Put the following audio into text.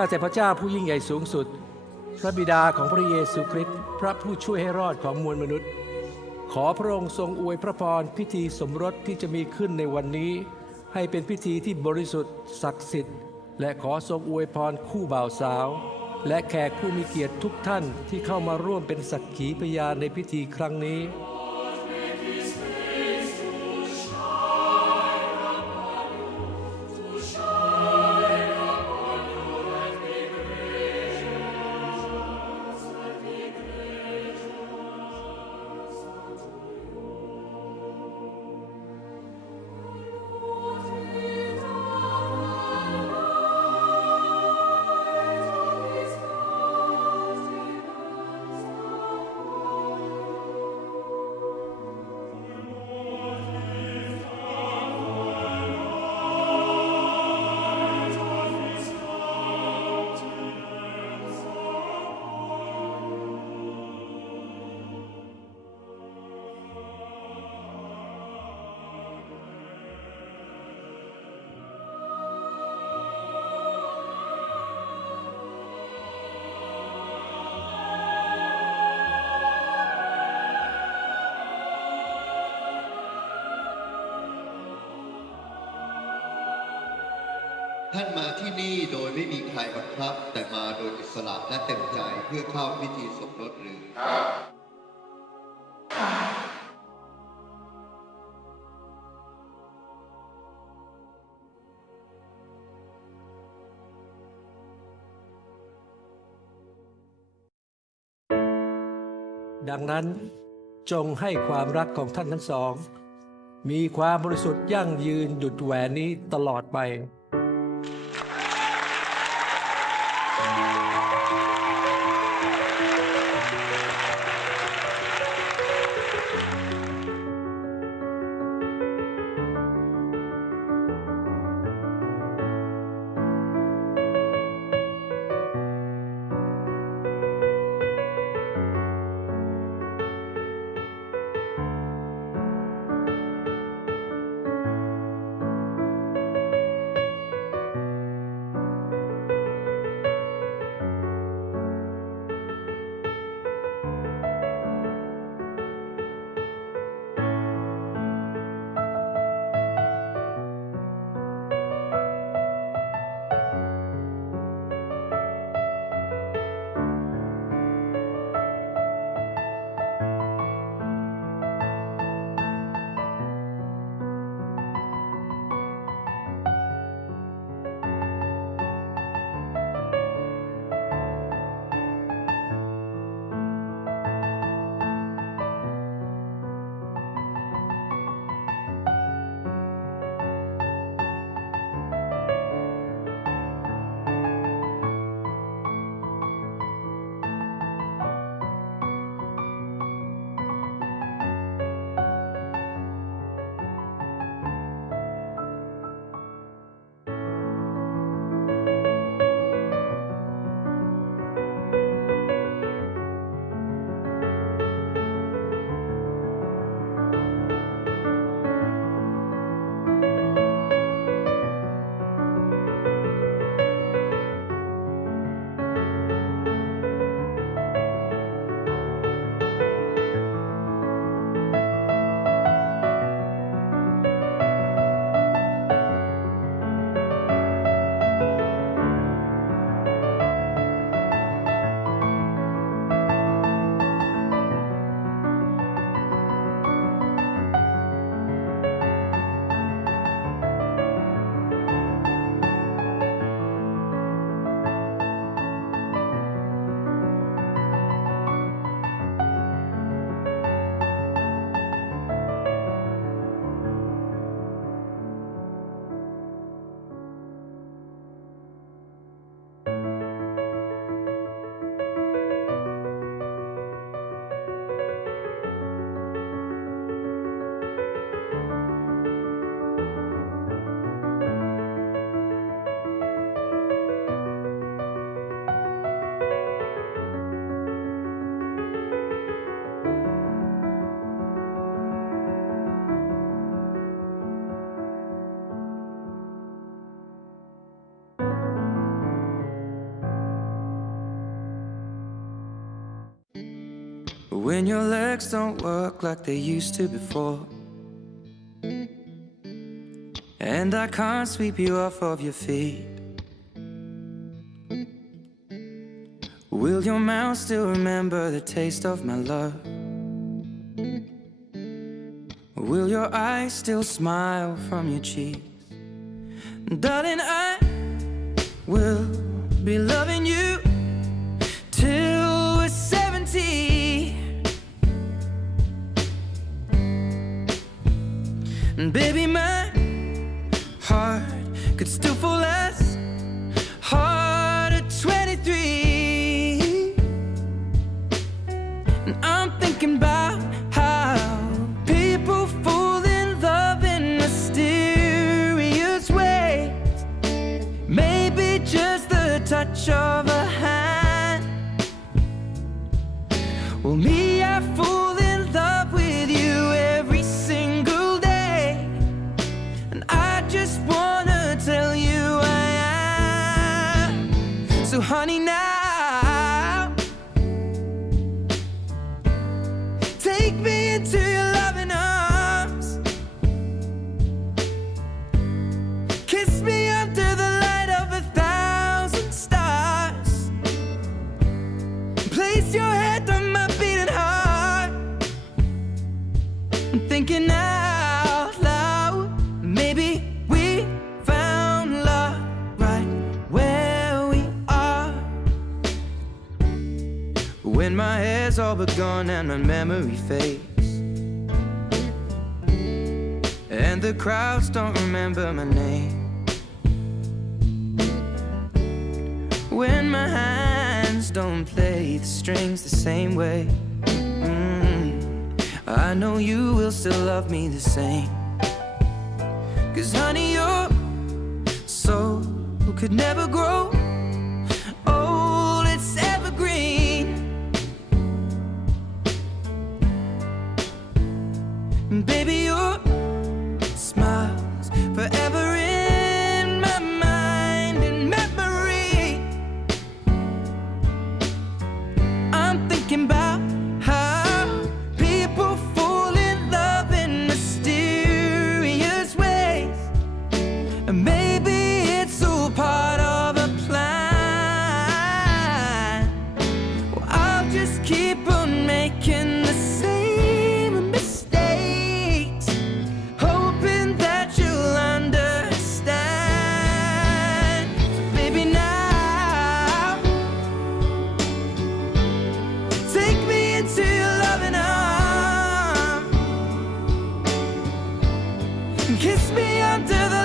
ข้าแต่พระเจ้าผู้ยิ่งใหญ่สูงสุดพระบิดาของพระเยซูคริสต์พระผู้ช่วยให้รอดของมวลมนุษย์ขอพระองค์ทรงอวยพระพรพิธีสมรสที่จะมีขึ้นในวันนี้ให้เป็นพิธีที่บริสุทธิ์ศักดิ์สิทธิ์และขอทรงอวยพรคู่บ่าวสาวและแขกผู้มีเกียรติทุกท่านที่เข้ามาร่วมเป็นสักขีพยานในพิธีครั้งนี้ท่านมาที่นี่โดยไม่มีใครบังคับแต่มาโดยอิสระและเต็มใจเพื่อเข้าพิธีสมรสหรือดังนั้นจงให้ความรักของท่านทั้งสองมีความบริสุทธิ์ยั่งยืนหยุดแหวนนี้ตลอดไป when your legs don't work like they used to before, and I can't sweep you off of your feet. Will your mouth still remember the taste of my love? Will your eyes still smile from your cheeks? Darling, I will be loving you till we're 70. And baby, my heart could still fall as hard at 23. And I'm thinking about how people fall in love in mysterious ways. Maybe just the touch of a hand. Well, me, I fall in love with you every single day, and I just wanna tell you I am. So honey, now take me into your loving arms, kiss me under the light of 1,000 stars, place your head on my beating heart. I'm thinking out loud, maybe we found love right where we are. When my hair's all but gone and my memory fades, and the crowds don't remember my name, when my hands don't play the strings the same way, I know you will still love me the same. 'Cause honey, your soul could never grow old, it's evergreen. And baby, your smile's forever in my mind and memory. I'm thinking about how people fall in love in mysterious ways, and maybe it's all part of a plan. Well, I'll just keep on making the same mistakes, hoping that you'll understand. So baby, now take me into your loving arms, and kiss me under the